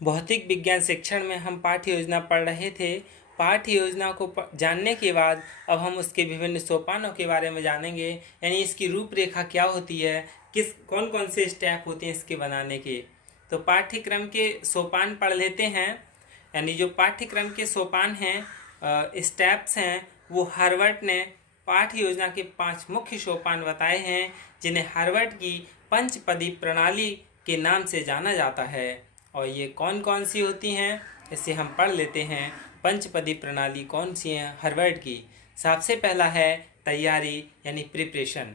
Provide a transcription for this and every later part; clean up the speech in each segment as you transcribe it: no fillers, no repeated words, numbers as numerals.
भौतिक विज्ञान शिक्षण में हम पाठ्य योजना पढ़ रहे थे। पाठ्य योजना को जानने के बाद अब हम उसके विभिन्न सोपानों के बारे में जानेंगे, यानी इसकी रूपरेखा क्या होती है, कौन कौन से स्टेप होते हैं इसके बनाने के। तो पाठ्यक्रम के सोपान पढ़ लेते हैं। यानी जो पाठ्यक्रम के सोपान हैं, स्टेप्स हैं, वो हार्वर्ड ने पाठ्य योजना के 5 मुख्य सोपान बताए हैं, जिन्हें हार्वर्ड की पंचपदी प्रणाली के नाम से जाना जाता है। और ये कौन कौन सी होती हैं इसे हम पढ़ लेते हैं। पंचपदी प्रणाली कौन सी है हार्वर्ड की? सबसे पहला है तैयारी यानी प्रिपरेशन।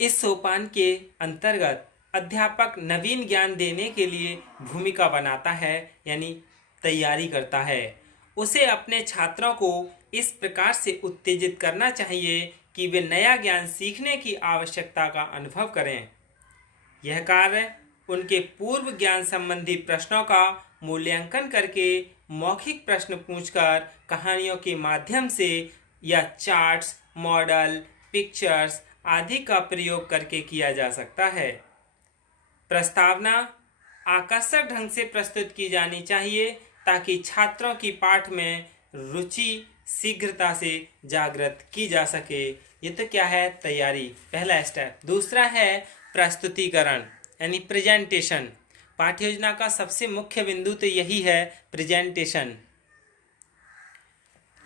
इस सोपान के अंतर्गत अध्यापक नवीन ज्ञान देने के लिए भूमिका बनाता है, यानी तैयारी करता है। उसे अपने छात्रों को इस प्रकार से उत्तेजित करना चाहिए कि वे नया ज्ञान सीखने की आवश्यकता का अनुभव करें। यह कार्य उनके पूर्व ज्ञान संबंधी प्रश्नों का मूल्यांकन करके, मौखिक प्रश्न पूछकर, कहानियों के माध्यम से या चार्ट्स, मॉडल, पिक्चर्स आदि का प्रयोग करके किया जा सकता है। प्रस्तावना आकर्षक ढंग से प्रस्तुत की जानी चाहिए ताकि छात्रों की पाठ में रुचि शीघ्रता से जागृत की जा सके। ये तो क्या है? तैयारी, पहला स्टेप। दूसरा है प्रस्तुतिकरण यानी प्रेजेंटेशन। पाठ्य योजना का सबसे मुख्य बिंदु तो यही है, प्रेजेंटेशन।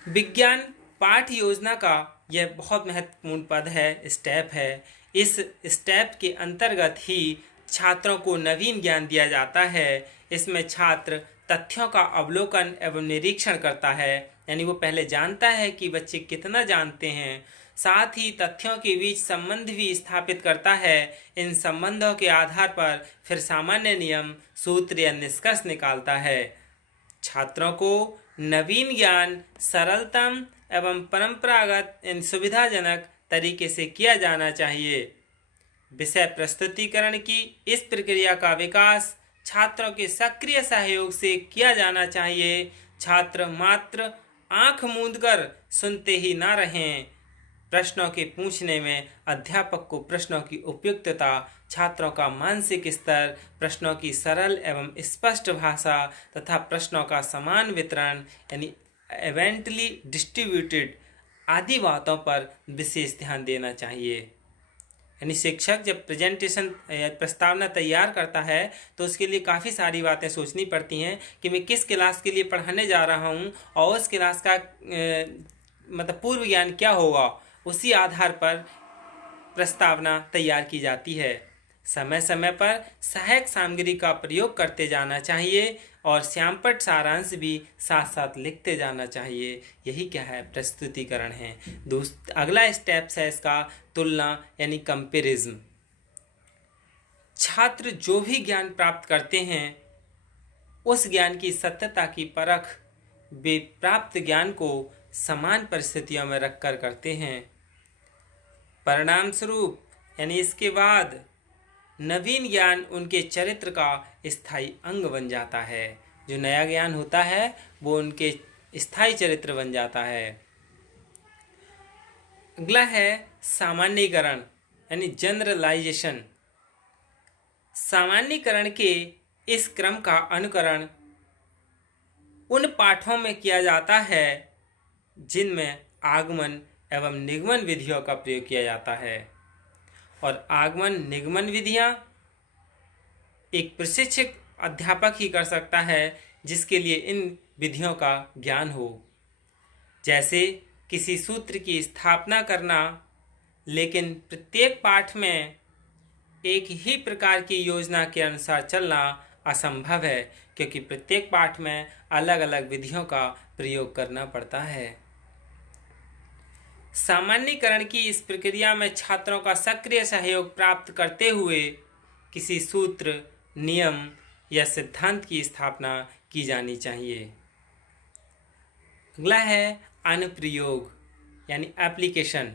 विज्ञान पाठ्य योजना का यह बहुत महत्वपूर्ण पद है, स्टेप है। इस स्टेप के अंतर्गत ही छात्रों को नवीन ज्ञान दिया जाता है। इसमें छात्र तथ्यों का अवलोकन एवं निरीक्षण करता है, यानी वो पहले जानता है कि बच्चे कितना जानते हैं, साथ ही तथ्यों के बीच संबंध भी स्थापित करता है। इन संबंधों के आधार पर फिर सामान्य नियम, सूत्र या निष्कर्ष निकालता है। छात्रों को नवीन ज्ञान सरलतम एवं परंपरागत सुविधाजनक तरीके से किया जाना चाहिए। विषय प्रस्तुतिकरण की इस प्रक्रिया का विकास छात्रों के सक्रिय सहयोग से किया जाना चाहिए। छात्र मात्र आंख मूंदकर सुनते ही ना रहें। प्रश्नों के पूछने में अध्यापक को प्रश्नों की उपयुक्तता, छात्रों का मानसिक स्तर, प्रश्नों की सरल एवं स्पष्ट भाषा तथा प्रश्नों का समान वितरण यानी इवेंटली डिस्ट्रीब्यूटेड आदि बातों पर विशेष ध्यान देना चाहिए। यानी शिक्षक जब प्रेजेंटेशन प्रस्तावना तैयार करता है तो उसके लिए काफ़ी सारी बातें सोचनी पड़ती हैं कि मैं किस क्लास के लिए पढ़ाने जा रहा हूँ और उस क्लास का मतलब पूर्व ज्ञान क्या होगा। उसी आधार पर प्रस्तावना तैयार की जाती है। समय समय पर सहायक सामग्री का प्रयोग करते जाना चाहिए और श्यामपट्ट सारांश भी साथ साथ लिखते जाना चाहिए। यही क्या है? प्रस्तुतिकरण है। अगला स्टेप्स है इसका तुलना यानी कंपेरिज्म। छात्र जो भी ज्ञान प्राप्त करते हैं उस ज्ञान की सत्यता की परख वे प्राप्त ज्ञान को समान परिस्थितियों में रखकर करते हैं। परिणाम स्वरूप यानी इसके बाद नवीन ज्ञान उनके चरित्र का स्थायी अंग बन जाता है। जो नया ज्ञान होता है वो उनके स्थायी चरित्र बन जाता है। अगला है सामान्यीकरण यानी जनरलाइजेशन। सामान्यीकरण के इस क्रम का अनुकरण उन पाठों में किया जाता है जिनमें आगमन एवं निगमन विधियों का प्रयोग किया जाता है। और आगमन निगमन विधियां एक प्रशिक्षित अध्यापक ही कर सकता है जिसके लिए इन विधियों का ज्ञान हो। जैसे किसी सूत्र की स्थापना करना, लेकिन प्रत्येक पाठ में एक ही प्रकार की योजना के अनुसार चलना असंभव है, क्योंकि प्रत्येक पाठ में अलग अलग विधियों का प्रयोग करना पड़ता है। सामान्यीकरण की इस प्रक्रिया में छात्रों का सक्रिय सहयोग प्राप्त करते हुए किसी सूत्र, नियम या सिद्धांत की स्थापना की जानी चाहिए। अगला है अनुप्रयोग यानी एप्लीकेशन।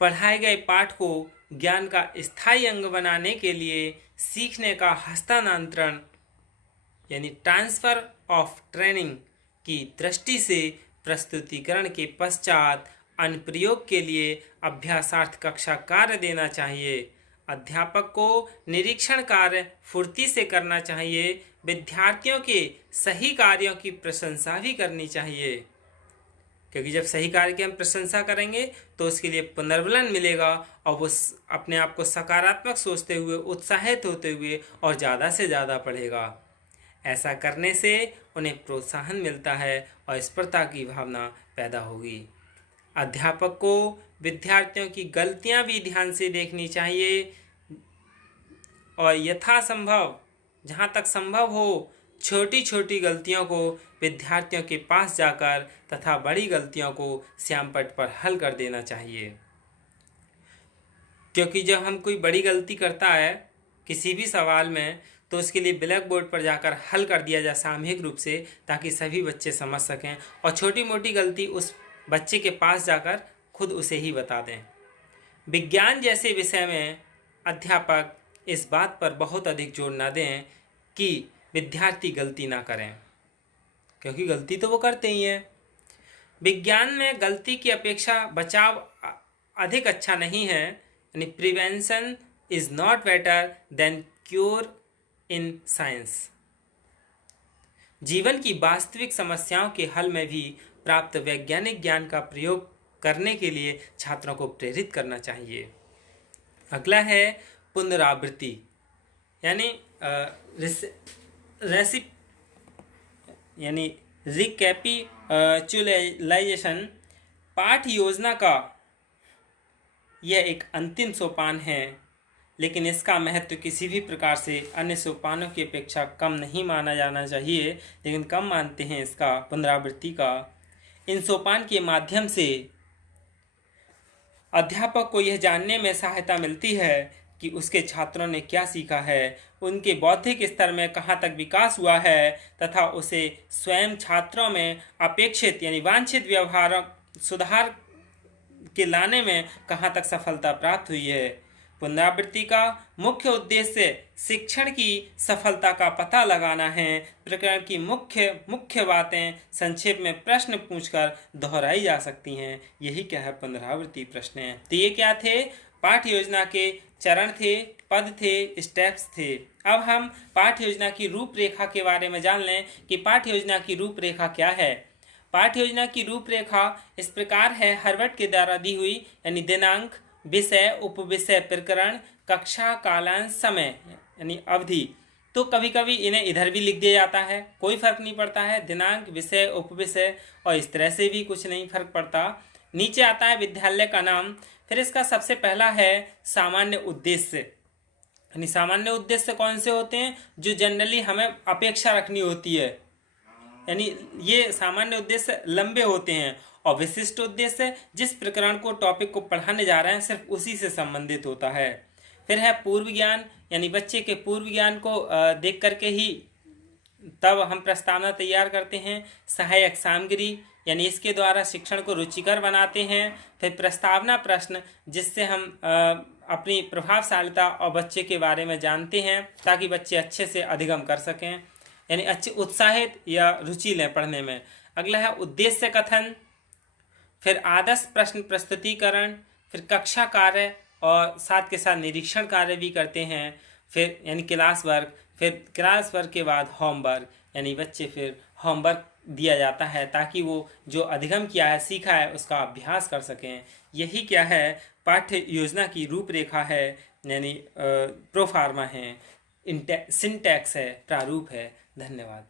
पढ़ाए गए पाठ को ज्ञान का स्थायी अंग बनाने के लिए सीखने का हस्तांतरण यानी ट्रांसफर ऑफ ट्रेनिंग की दृष्टि से प्रस्तुतिकरण के पश्चात अनुप्रयोग के लिए अभ्यासार्थ कक्षा कार्य देना चाहिए। अध्यापक को निरीक्षण कार्य फुर्ती से करना चाहिए। विद्यार्थियों के सही कार्यों की प्रशंसा भी करनी चाहिए, क्योंकि जब सही कार्य की हम प्रशंसा करेंगे तो उसके लिए पुनर्बलन मिलेगा और वो अपने आप को सकारात्मक सोचते हुए, उत्साहित होते हुए और ज़्यादा से ज़्यादा पढ़ेगा। ऐसा करने से उन्हें प्रोत्साहन मिलता है और स्पर्धा की भावना पैदा होगी। अध्यापक को विद्यार्थियों की गलतियां भी ध्यान से देखनी चाहिए और यथासंभव, जहाँ तक संभव हो, छोटी छोटी गलतियों को विद्यार्थियों के पास जाकर तथा बड़ी गलतियों को श्यामपट्ट पर हल कर देना चाहिए। क्योंकि जब हम कोई बड़ी गलती करता है किसी भी सवाल में, तो उसके लिए ब्लैक बोर्ड पर जाकर हल कर दिया जाए सामूहिक रूप से, ताकि सभी बच्चे समझ सकें, और छोटी मोटी गलती उस बच्चे के पास जाकर खुद उसे ही बता दें। विज्ञान जैसे विषय में अध्यापक इस बात पर बहुत अधिक जोर न दें कि विद्यार्थी गलती ना करें, क्योंकि गलती तो वो करते ही हैं। विज्ञान में गलती की अपेक्षा बचाव अधिक अच्छा नहीं है, यानी prevention is not better than cure in science. जीवन की वास्तविक समस्याओं के हल में भी प्राप्त वैज्ञानिक ज्ञान का प्रयोग करने के लिए छात्रों को प्रेरित करना चाहिए। अगला है पुनरावृत्ति, यानी रिकैपिचुलाइजेशन। पाठ योजना का यह एक अंतिम सोपान है, लेकिन इसका महत्व किसी भी प्रकार से अन्य सोपानों की अपेक्षा कम नहीं माना जाना चाहिए, लेकिन कम मानते हैं इसका, पुनरावृत्ति का। इन सोपान के माध्यम से अध्यापक को यह जानने में सहायता मिलती है कि उसके छात्रों ने क्या सीखा है, उनके बौद्धिक स्तर में कहाँ तक विकास हुआ है, तथा उसे स्वयं छात्रों में अपेक्षित यानी वांछित व्यवहार सुधार के लाने में कहाँ तक सफलता प्राप्त हुई है। पुनरावृत्ति का मुख्य उद्देश्य शिक्षण की सफलता का पता लगाना है। प्रकरण की मुख्य बातें संक्षेप में प्रश्न पूछकर दोहराई जा सकती हैं। यही क्या है, पुनरावृत्ति प्रश्न है। तो ये क्या थे, पाठ योजना के चरण थे, पद थे, स्टेप्स थे। अब हम पाठ योजना की रूपरेखा के बारे में जान लें कि पाठ योजना की रूपरेखा क्या है। पाठ योजना की रूपरेखा इस प्रकार है, हर्वर्ट के द्वारा दी हुई, यानी दिनांक, विषय, उपविषय, प्रकरण, कक्षा, कालांश, समय यानी अवधि। तो कभी कभी इन्हें इधर भी लिख दिया जाता है, कोई फर्क नहीं पड़ता है, दिनांक, विषय, उपविषय, और इस तरह से भी कुछ नहीं फर्क पड़ता। नीचे आता है विद्यालय का नाम। फिर इसका सबसे पहला है सामान्य उद्देश्य, यानी सामान्य उद्देश्य कौन से होते हैं, जो जनरली हमें अपेक्षा रखनी होती है, यानी ये सामान्य उद्देश्य लंबे होते हैं। और विशिष्ट उद्देश्य जिस प्रकरण को, टॉपिक को पढ़ाने जा रहे हैं, सिर्फ उसी से संबंधित होता है। फिर है पूर्व ज्ञान, यानी बच्चे के पूर्व ज्ञान को देख करके ही तब हम प्रस्तावना तैयार करते हैं। सहायक सामग्री, यानी इसके द्वारा शिक्षण को रुचिकर बनाते हैं। फिर प्रस्तावना प्रश्न, जिससे हम अपनी प्रभावशालिता और बच्चे के बारे में जानते हैं, ताकि बच्चे अच्छे से अधिगम कर सकें, यानी अच्छे उत्साहित या रुचि लें पढ़ने में। अगला है उद्देश्य कथन, फिर आदर्श प्रश्न प्रस्तुतिकरण, फिर कक्षा कार्य और साथ के साथ निरीक्षण कार्य भी करते हैं। फिर यानी क्लास वर्क, फिर क्लास वर्क के बाद होमवर्क, यानी बच्चे फिर होमवर्क दिया जाता है ताकि वो जो अधिगम किया है, सीखा है, उसका अभ्यास कर सकें। यही क्या है, पाठ्य योजना की रूपरेखा है, यानी प्रोफार्मा है, सिंटैक्स है, प्रारूप है। धन्यवाद।